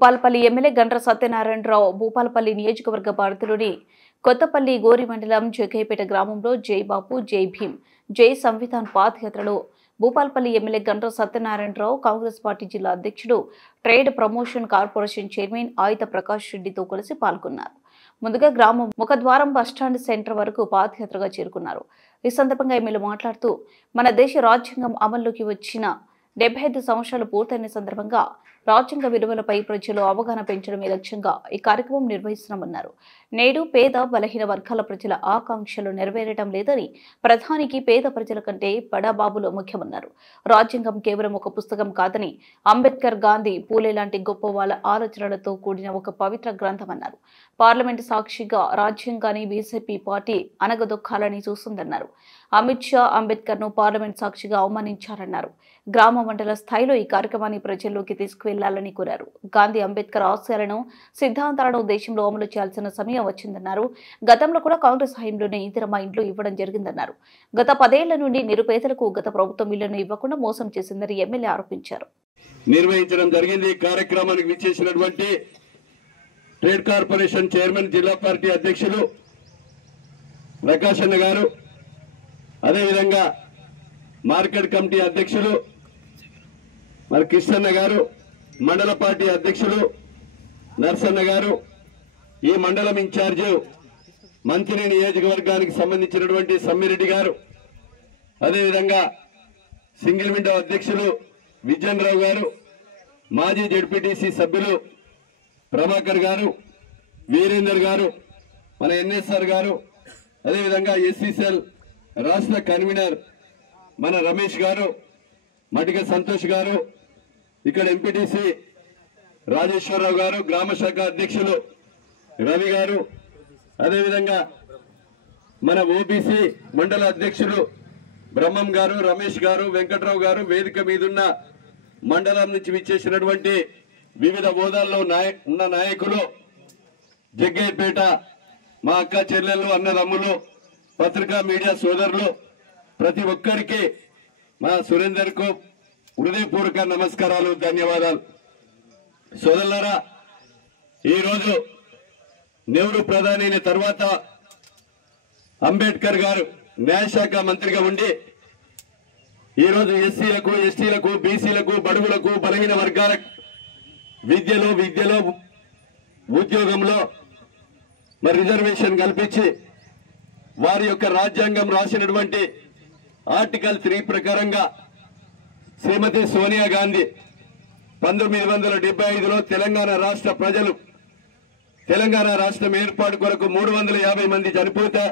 Bhupalpally MLA Gandra Satyanarayana Rao Bhupalpally నియోజకవర్గ పరిధిలోని కొత్తపల్లి గోరి మండలం జగ్గయ్యపేట గ్రామంలో జై బాపు జై భీమ్ జై సంవిధాన్ పాదయాత్రలో భూపాలపల్లి ఎమ్మెల్యే గండ్ర సత్యనారాయణరావు కాంగ్రెస్ పార్టీ జిల్లా అధ్యక్షుడు ట్రేడ్ ప్రమోషన్ కార్పొరేషన్ చైర్మన్ ఆయుధ ప్రకాష్ రెడ్డితో కలిసి పాల్గొన్నారు. ముందుగా గ్రామం ముఖద్వారం బస్టాండ్ సెంటర్ వరకు పాదయాత్రగా చేరుకున్నారు. ఈ సందర్భంగా ఎమ్మెల్యే మాట్లాడుతూ మన దేశ రాజ్యాంగం అమల్లోకి వచ్చిన 75 సంవత్సరాలు పూర్తయిన సందర్భంగా రాజ్యాంగ విలువలపై ప్రజలు అవగాహన పెంచడమే లక్ష్యంగా ఈ కార్యక్రమం నిర్వహిస్తున్నామన్నారు. నేడు పేద బలహీన వర్గాల ప్రజల ఆకాంక్షలు నెరవేరటం లేదని ప్రధానికి పేద ప్రజల కంటే బడాబాబులు ముఖ్యమన్నారు. రాజ్యాంగం కేవలం ఒక పుస్తకం కాదని అంబేద్కర్, గాంధీ, పూలే లాంటి గొప్ప వాళ్ళ ఆలోచనలతో కూడిన ఒక పవిత్ర గ్రంథమన్నారు. పార్లమెంటు సాక్షిగా రాజ్యాంగాన్ని బీజేపీ పార్టీ అనగదొక్కాలని చూస్తుందన్నారు. అమిత్ షా అంబేద్కర్ ను పార్లమెంట్ సాక్షిగా అవమానించారన్నారు. గ్రామ మండల స్థాయిలో ఈ కార్యక్రమాన్ని ప్రజల్లోకి తీసుకువెళ్లాలని కోరారు. గాంధీ, అంబేద్కర్ ఆశయాలను, సిద్ధాంతాలను దేశంలో అమలు చేయాల్సిన సమయం వచ్చిందన్నారు. గతంలో కూడా కాంగ్రెస్ హయాంలోనే ఇందిరమ్మ ఇండ్లు ఇవ్వడం జరిగిందన్నారు. గత 10 ఏళ్ల నుండి నిరుపేదలకు గత ప్రభుత్వం ఇళ్లను ఇవ్వకుండా మోసం చేసిందని ఎమ్మెల్యే ఆరోపించారు. నిర్వహించడం జరిగింది. కార్యక్రమానికి విచ్చేసినటువంటి ట్రేడ్ కార్పొరేషన్ చైర్మన్ జిల్లా పార్టీ అధ్యక్షులు ప్రకాష్ అన్న గారు, అదేవిధంగా మార్కెట్ కమిటీ అధ్యక్షులు మరి కృష్ణన్న గారు, మండల పార్టీ అధ్యక్షులు నర్సన్న గారు, ఈ మండలం ఇన్ఛార్జ్ మంత్రి నియోజకవర్గానికి సంబంధించినటువంటి సమ్మిరెడ్డి గారు, అదేవిధంగా సింగిల్ విండో అధ్యక్షులు విజయన్ రావు గారు, మాజీ జెడ్పీటీసీ సభ్యులు ప్రభాకర్ గారు, వీరేందర్ గారు, మన ఎన్ఎస్ఆర్ గారు, అదేవిధంగా ఎస్సీసీఎల్ రాష్ట్ర కన్వీనర్ మన రమేష్ గారు, మటిక సంతోష్ గారు, ఇక్కడ ఎంపీటీసీ రాజేశ్వరరావు గారు, గ్రామ శాఖ అధ్యక్షులు రవి గారు, అదేవిధంగా మన ఓబీసీ మండల అధ్యక్షులు బ్రహ్మం గారు, రమేష్ గారు, వెంకట్రావు గారు, వేదిక మీదున్న మండలం నుంచి విచ్చేసినటువంటి వివిధ హోదాల్లో ఉన్న నాయకులు, జగ్గయ్యపేట మా అక్క చెల్లెళ్ళు, అన్నదమ్ములు, పత్రికా మీడియా సోదరులు, ప్రతి ఒక్కరికి మా సురేందర్ కు హృదయపూర్వక నమస్కారాలు, ధన్యవాదాలు. సోదరులారా, ఈరోజు నెహ్రూ ప్రధాని అయిన తర్వాత అంబేద్కర్ గారు న్యాయశాఖ మంత్రిగా ఉండి ఈరోజు ఎస్సీలకు, ఎస్టీలకు, బీసీలకు, బడుగులకు, బలహీన వర్గాలకు విద్యలో ఉద్యోగంలో మరి రిజర్వేషన్ కల్పించి వారి యొక్క రాజ్యాంగం రాసినటువంటి ఆర్టికల్ 3 ప్రకారంగా శ్రీమతి సోనియా గాంధీ 1975లో తెలంగాణ రాష్ట్ర ప్రజలు తెలంగాణ రాష్ట్రం ఏర్పాటు కొరకు 350 మంది చనిపోతే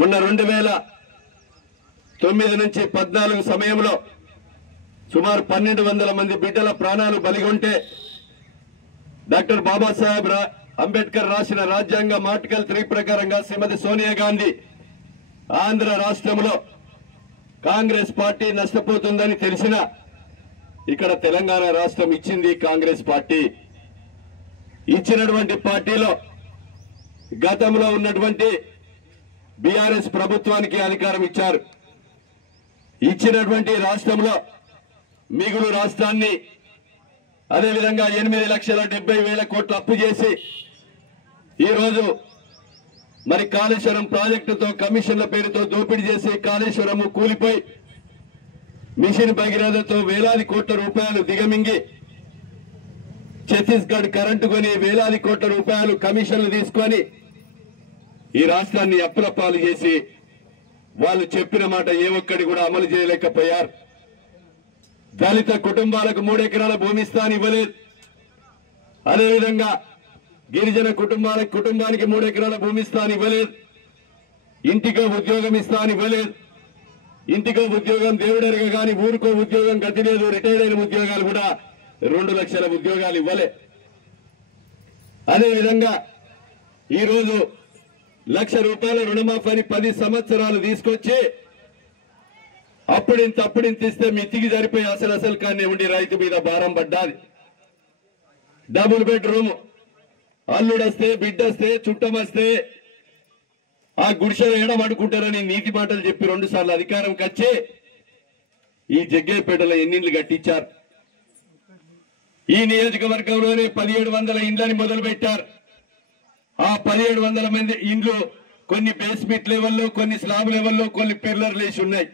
మొన్న 2009 నుంచి 14 సమయంలో సుమారు 1200 మంది బిడ్డల ప్రాణాలు బలిగొంటే డాక్టర్ బాబాసాహెబ్ అంబేద్కర్ రాసిన రాజ్యాంగం ఆర్టికల్ 3 ప్రకారంగా శ్రీమతి సోనియా గాంధీ ఆంధ్ర రాష్ట్రంలో కాంగ్రెస్ పార్టీ నష్టపోతుందని తెలిసిన ఇక్కడ తెలంగాణ రాష్ట్రం ఇచ్చింది కాంగ్రెస్ పార్టీ. ఇచ్చినటువంటి పార్టీలో గతంలో ఉన్నటువంటి బీఆర్ఎస్ ప్రభుత్వానికి అధికారం ఇచ్చారు. ఇచ్చినటువంటి రాష్ట్రంలో మిగులు రాష్ట్రాన్ని అదేవిధంగా 8,70,70,000 కోట్ల అప్పు చేసి ఈరోజు మరి కాళేశ్వరం ప్రాజెక్టుతో కమిషన్ల పేరుతో దోపిడీ చేసి కాళేశ్వరము కూలిపోయి మిషన్ భగీరథతో వేలాది కోట్ల రూపాయలు దిగమింగి ఛత్తీస్గఢ్ కరెంటు కొని వేలాది కోట్ల రూపాయలు కమిషన్లు తీసుకొని ఈ రాష్ట్రాన్ని అప్పుల పాలు చేసి వాళ్ళు చెప్పిన మాట ఏ ఒక్కటి కూడా అమలు చేయలేకపోయారు. దళిత కుటుంబాలకు 3 ఎకరాల భూమి ఇస్తాను ఇవ్వలేదు. అదేవిధంగా గిరిజన కుటుంబానికి 3 ఎకరాల భూమి ఇస్తాను ఇవ్వలేదు. ఇంటికో ఉద్యోగం ఇస్తాను ఇవ్వలేదు. ఇంటికో ఉద్యోగం దేవుడెరగ గాని ఊరికో ఉద్యోగం గతి లేదు. రిటైర్డ్ అయిన ఉద్యోగాలు కూడా 2 లక్షల ఉద్యోగాలు ఇవ్వలే. అదేవిధంగా ఈరోజు ₹1,00,000 రుణమాఫీ 10 సంవత్సరాలు తీసుకొచ్చి అప్పుడింత ఇస్తే మితికి సరిపోయి అసలు కానీ ఉండి రైతు మీద భారం పడ్డాది. డబుల్ బెడ్రూమ్ అల్లుడొస్తే, బిడ్డొస్తే, చుట్టమొస్తే ఆ గుడిసెలు ఏడమడుకుంటారని నీతి మాటలు చెప్పి 2 సార్లు అధికారంకి వచ్చి ఈ జగ్గయ్యపేటలో ఎన్నిళ్ళు కట్టించారు. ఈ నియోజకవర్గంలోనే 1700 ఇండ్లని మొదలు పెట్టారు. ఆ 1700 మంది ఇండ్లు కొన్ని బేస్మెంట్ లెవెల్లో, కొన్ని స్లాబ్ లెవెల్లో, కొన్ని పిల్లర్లు వేసి ఉన్నాయి.